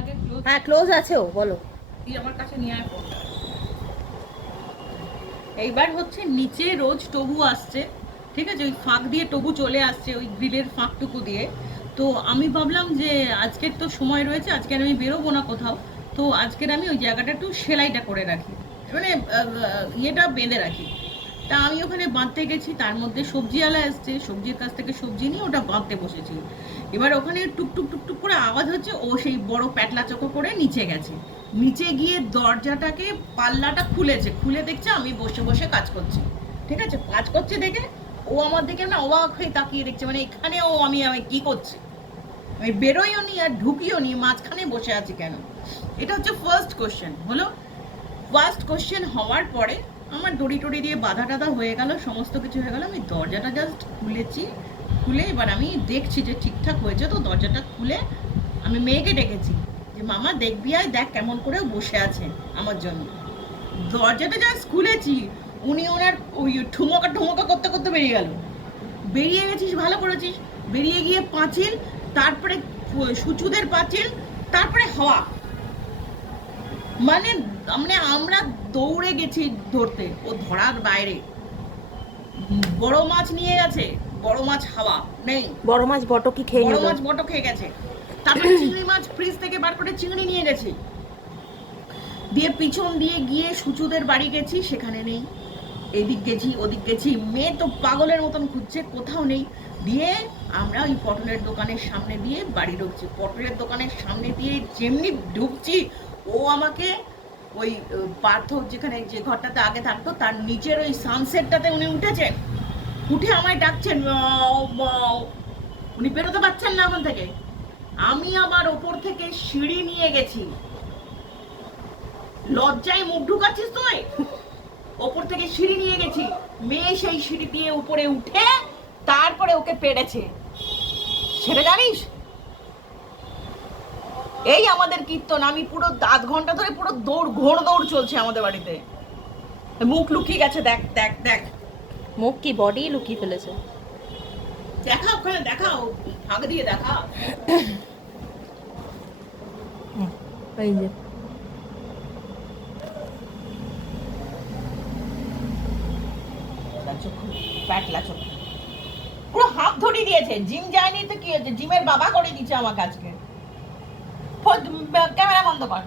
আগে ক্লোজ। হ্যাঁ ক্লোজ আছে, ও বলো। তুই আমার কাছে নিয়ে আয় ফোনটা। এইবার হচ্ছে নিচে রোজ টবু আসছে, ঠিক আছে, ওই ফাঁক দিয়ে টবু চলে আসছে ওই গ্রিলের ফাঁকটুকু দিয়ে। তো আমি ভাবলাম যে আজকের তো সময় রয়েছে, আজকে আমি বেরোবো না কোথাও, তো আজকের আমি ওই জায়গাটা একটু সেলাইটা করে রাখি, মানে ইয়েটা বেঁধে রাখি। তা আমি ওখানে বাঁধতে গেছি, তার মধ্যে সবজিওয়ালা এসছে, সবজির কাছ থেকে সবজি নিয়ে ওটা বাঁধতে বসেছি। এবার ওখানে টুকটুক টুকটুক করে আওয়াজ হচ্ছে, ও সেই বড় প্যাটলা চোখো করে নিচে গেছে। নিচে গিয়ে দরজাটাকে পাল্লাটা খুলেছে, খুলে দেখছে আমি বসে বসে কাজ করছি, ঠিক আছে, কাজ করছে দেখে ও আমার দিকে না অবাক হয়ে তাকিয়ে দেখছে, মানে এখানেও আমি আমি কি করছি, আমি বেরোইও নি আর ঢুকিও নি, মাঝখানে বসে আছি কেন। এটা হচ্ছে ফার্স্ট কোশ্চেন হলো। ফার্স্ট কোশ্চেন হওয়ার পরে আমার দড়ি টড়ি দিয়ে বাধা টাধা হয়ে গেল, সমস্ত কিছু হয়ে গেল, আমি দরজাটা জাস্ট খুলেছি, খুলে এবার আমি দেখছি যে ঠিকঠাক হয়েছে, তো দরজাটা খুলে আমি মেয়েকে ডেকেছি যে মামা দেখবি আয়, দেখ কেমন করে বসে আছে আমার জন্য। দরজাটা জাস্ট খুলেছি, উনি ওনার ওই ঠুমকা ঠুমকা করতে করতে বেরিয়ে গেল। বেরিয়ে গেছিস ভালো করেছিস, বেরিয়ে গিয়ে পাঁচিল, তারপরে সুচুদের পাঁচিল, তারপরে হাওয়া, মানে মানে আমরা দৌড়ে গেছি ধরতে, ও ধরার বাইরে। বড় মাছ নিয়ে গেছে, বড় মাছ হাওয়া নেই, বড় মাছ বটকি খেয়ে বড় নিল। মাছ বটো খেয়ে গেছে। তারপরে চিংড়ি মাছ ফ্রিজ থেকে বার করে চিংড়ি নিয়ে গেছি, দিয়ে পিছন দিয়ে গিয়ে সুচুদের বাড়ি গেছি, সেখানে নেই। এদিক গেছি ওদিক গেছি, মেয়ে তো পাগলের মতন খুঁজছে, কোথাও নেই। দিয়ে আমরা ওই পটলের দোকানের সামনে দিয়ে বাড়ি ঢুকছি, পটলের দোকানের সামনে দিয়ে যেমনি ঢুকছি, ও আমাকে ওই পার্থ যেখানে যে ঘরটাতে আগে থাকতো তার নিচের ওই সানসেটটাতে উনি উঠেছেন, উঠে আমায় ডাকছেন মাও মাও। উনি বেরোতে পারছেন না ওখান থেকে। আমি আবার ওপর থেকে সিঁড়ি নিয়ে গেছি, লজ্জায় মুখ ঢুকাচ্ছিস তুই, ওপর থেকে সিঁড়ি নিয়ে গেছি, মেয়ে সেই সিঁড়ি দিয়ে উপরে উঠে তারপরে ওকে পেড়েছে, সেটা জানিস? এই আমাদের কীর্তন, আমি পুরো আধ ঘন্টা ধরে পুরো দৌড় ঘোড় দৌড় চলছে আমাদের বাড়িতে। মুখ লুকিয়ে গেছে, দেখ দেখ দেখ, মুখ কি বডি লুকিয়ে ফেলেছে? দেখা ওখানে দেখাও, ফাঁক দিয়ে দেখা। এই যে প্যাটলা চোখ, পুরো হাত ধরিয়ে দিয়েছে। জিম যায়নি তো কি হয়েছে, জিমের বাবা করে দিচ্ছে আমার কাজকে। ক্যামেরা বন্ধ কর।